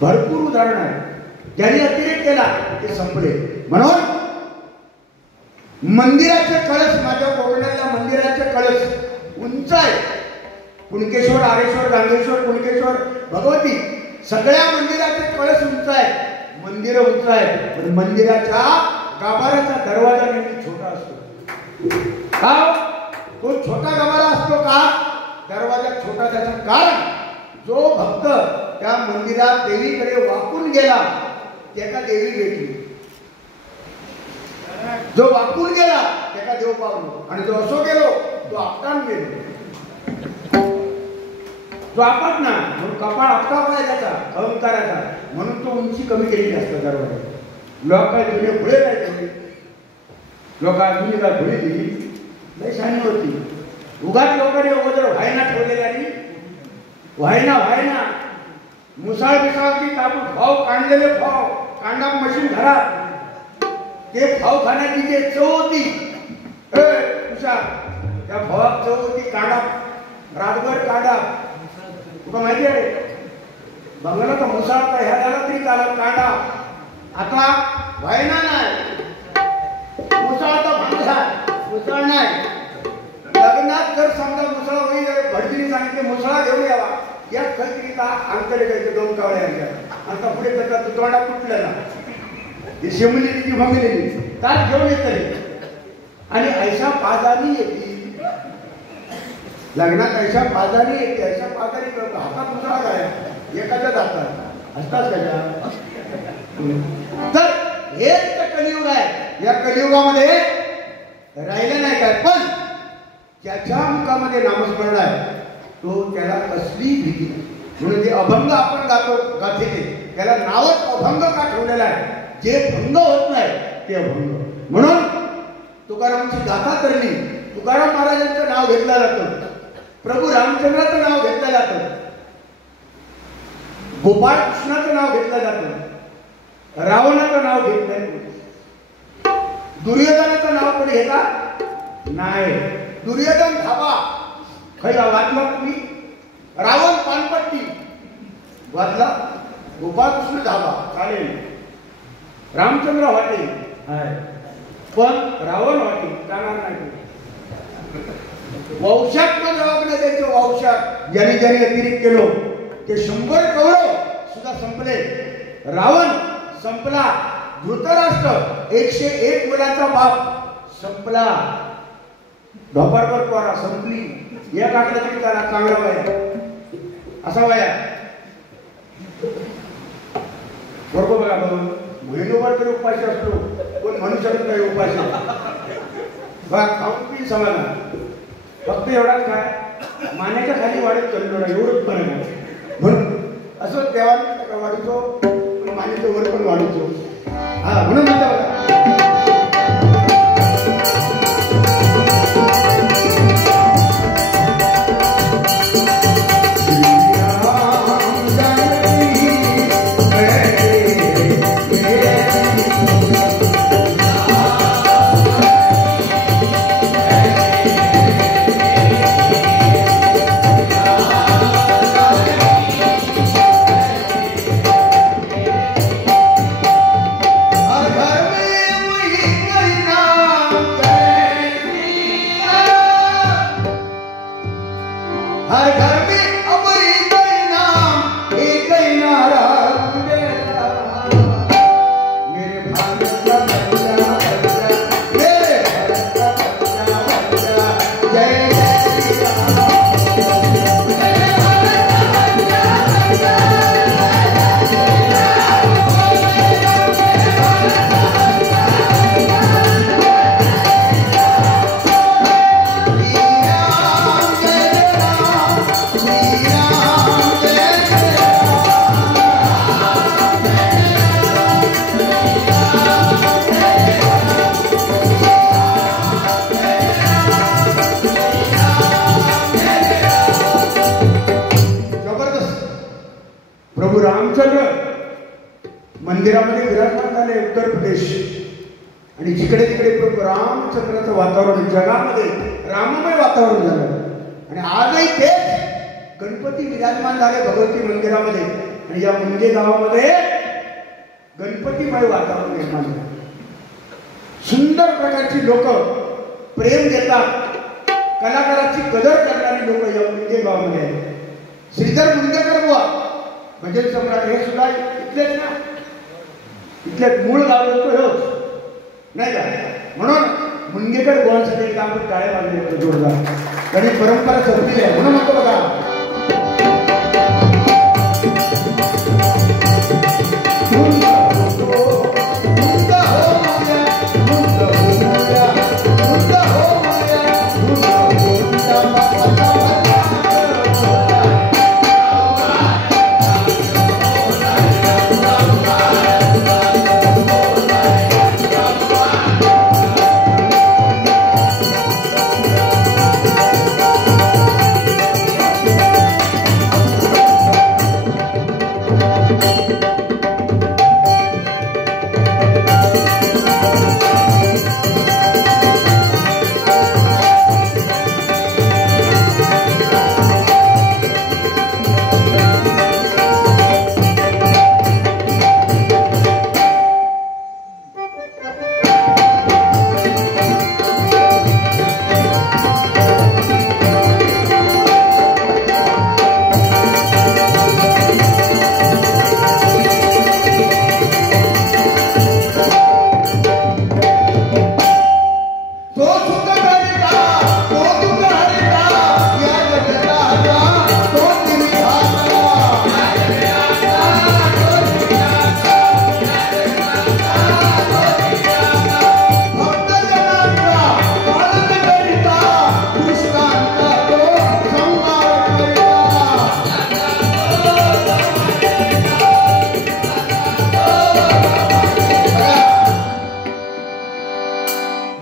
भरपूर उदाहरण आहे. ज्यांनी अतिरेक केला ते संपले. म्हणून मंदिराचे कळस, माझ्या कोकणातल्या मंदिराचे कळस उंच आहे. कुणकेश्वर, आरेश्वर, गांगेश्वर, कुणकेश्वर, भगवती सगळ्या मंदिराचे कळस उंच आहे. मंदिर उंच आहे, पण मंदिराच्या गाभाऱ्याचा दरवाजा नेहमी छोटा असतो. का तो छोटा गाभारा असतो? का दरवाजा छोटा? त्याचं कारण जो भक्त त्या मंदिरात देवीकडे वाकून गेला त्याला देवी भेटली. जो वाकून गेला त्याला देव पावलो, आणि जो असो गेलो तो आपटान गेलो. जो आपट ना म्हणून कपाळ आपटा पाय त्याचा अहंकाराचा, म्हणून तो उंची कमी केलेली असतो दरवाजा. लोक काय जुने फुले राहायचे, लोक जुनी काय फुले दिली लय शानी होती. उगाच लोकांनी अगोदर व्हायना ठेवलेला आणि व्हायना मुसाळ बिसाळची कापूस भाव काढलेले भाव कांडा मशीन घरात ते भाव खाण्याची जे चव होती हुशार, त्या भावात चव होती. कांडा रातभर कांडा, तुला माहिती आहे बंगाला तर मुसाळ तर ह्या झाला तरी चालत. कांडा आता व्हायना नाही, मुसाळ तर भांगला, मुसळ नाही. लग्नात जर समजा मुसळा होई जर भटजीने सांगितले मुसळा घेऊन यावा, या खलकरीता अंतरे घ्यायचे 2 कावळ्या यांच्या. आता पुढे त्याचा तोंडा तुटलेला ही शिमली तिची भंगलेली ताट घेऊन येतली आणि ऐशा पाजानी येते. लग्नात ऐशा पाजानी येते, ऐशा पाजानी हातात मुसळा काय एकाच्या हातात असताच कशा. तर हेच तर कलियुग आहे. या कलियुगामध्ये राहिलं नाही काय, पण ज्याच्या मुखामध्ये नामस्मरण आहे तो त्याला कसली भीती नाही. म्हणून जे अभंग आपण गातो गाथेने त्याला नावच अभंग का ठेवलेलं आहे. जे भंग होत नाही ते अभंग. म्हणून तुकारामांची गाथा तरली, तुकाराम महाराजांचं नाव घेतलं जातं, प्रभू रामचंद्राचं नाव घेतलं जातं, गोपाळ कृष्णाचं नाव घेतलं जातं, रावणाचं नाव घेत नाही, दुर्योधनाचं नाव कोणी घेता नाही. दुर्योधन धाबा खैला वाचला तुम्ही, रावण पानपट्टी वाचला, गोपाळकृष्ण धाबा चालेल, रामचंद्र वाटेल पण रावण वाटेल जाणार नाही. वंशात पण जबाबदार द्यायचं. वंशात ज्यांनी ज्यांनी अतिरेक केलो ते 100 कौरव सुद्धा संपले. रावण संपला, धृतराष्ट्र 101 मुलाचा बाप संपला, ढोपारकर पोरा संपली. एक आकडा तरी त्याला चांगला वया असा वया बरोबर. बघा बघून महिनोभर तरी उपाशी असतो, कोण म्हणू शकत नाही उपाशी. बघा खाऊन पी समाधान, फक्त एवढाच काय मानेच्या खाली वाढत चाललो ना एवढंच फरक आहे. म्हणून असं देवाने वाढवतो, मानेच्या वर पण वाढवतो. हा म्हणून म्हणता मंदिरामध्ये विराजमान झाले उत्तर प्रदेश आणि जिकडे तिकडे प्रभू रामचंद्राचं वातावरण जगामध्ये राममय वातावरण झालं. आणि आजही तेच गणपती विराजमान झाले भगवती मंदिरामध्ये. आणि या मुंगे गावामध्ये गणपतीमय वातावरण निर्माण झालं. सुंदर प्रकारची लोक प्रेम देतात, कलाकाराची कदर करणारी लोक या मुंगे गावामध्ये आहेत. श्रीधर मुंगेकर बुवा भजन सम्राट हे सुद्धा इथलेच ना, इथले मूळ गाव होच नाही का. म्हणून मुंगेकर बुवांसाठी एकदा आपण टाळ्या वाजले जोरदार, आणि परंपरा जपलेली आहे. म्हणून म्हणतो बघा,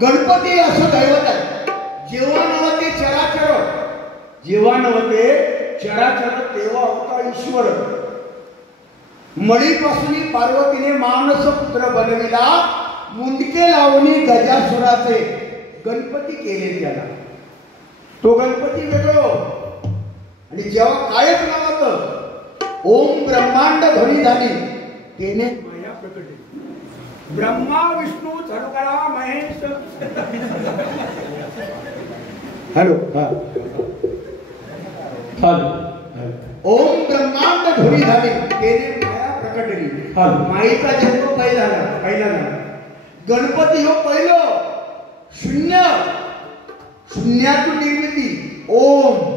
गणपती असं दैवत आहे. जेव्हा नव्हते चराचर, जेव्हा नव्हते चराचर तेव्हा होता ईश्वर. मळीपासून पार्वतीने मानस पुत्र बनविला, मुंडके लावणी गजासुराचे गणपती केले त्याला. तो गणपती वेगळो. आणि जेव्हा कायच नावात ओम ब्रह्मांड ध्वनी झाली तेने माया प्रकट. ब्रह्मा विष्णू धनुकरा महेश. हॅलो हा ओम ब्रह्मांड ध्वनी झाली तेने माया प्रकटली. माईचा जन्म पहिला झाला. गणपती हो पहिलं शून्य, शून्यातून निर्मिती ओम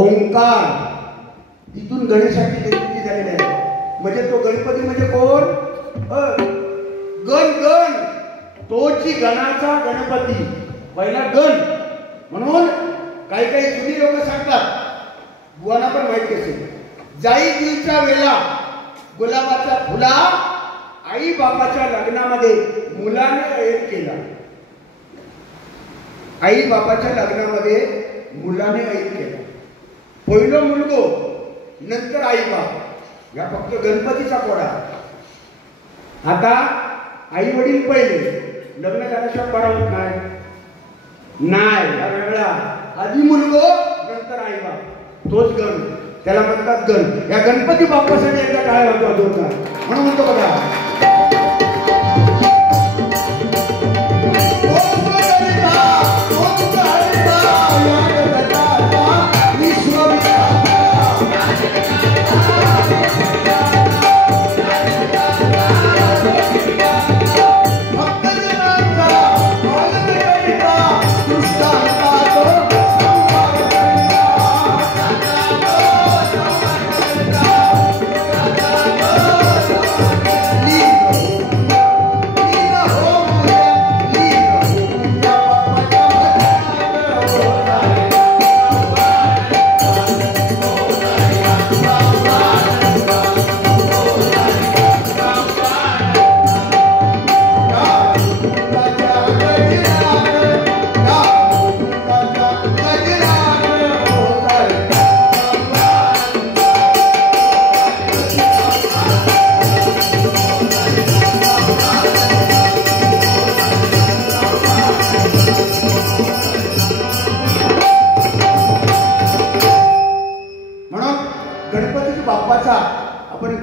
ओंकार, इथून गणेशाची निर्मिती झालेली आहे. म्हणजे तो गणपती म्हणजे कोण? गण गण तोची गणाचा गणपती पहिला गण. म्हणून काही काही जुनी लोक सांगतात, बुवांना पण माहिती असेल, जाई दिवच्या वेळा गुलाबाचा फुला आई बापाच्या लग्नामध्ये मुलाने ऐक केला. आई बापाच्या लग्नामध्ये मुलाने ऐक केला. पहिलं मुलगो नंतर आई बाप, या फक्त गणपतीचा कोडा. आता आई वडील पहिले, लग्न झाल्याशिवाय करावत नाही. हा वेगळा. आधी मुलगो नंतर आई बाप, तोच गण. त्याला म्हणतात गण. या गणपती बाप्पासाठी एकदा काय होतो म्हणून म्हणतो बघा,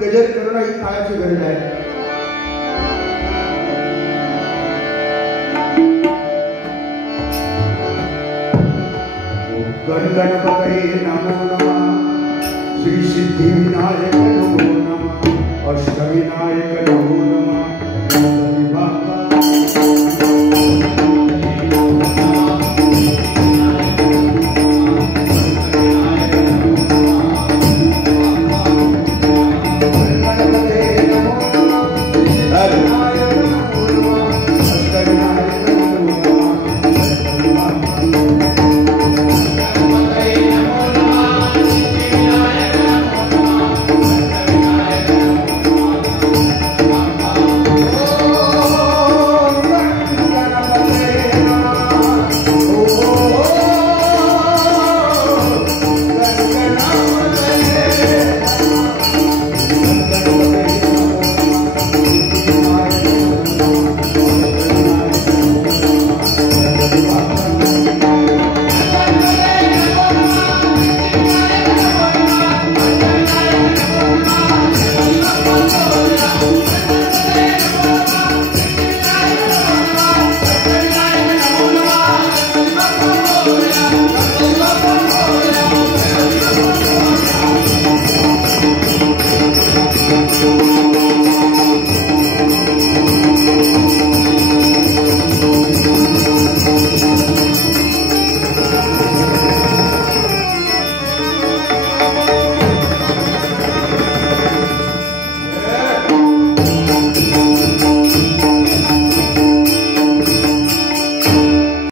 गजर करणं ही काळाची गरज आहे. गणगणपतये नमो नमः. श्री सिद्धिविनायक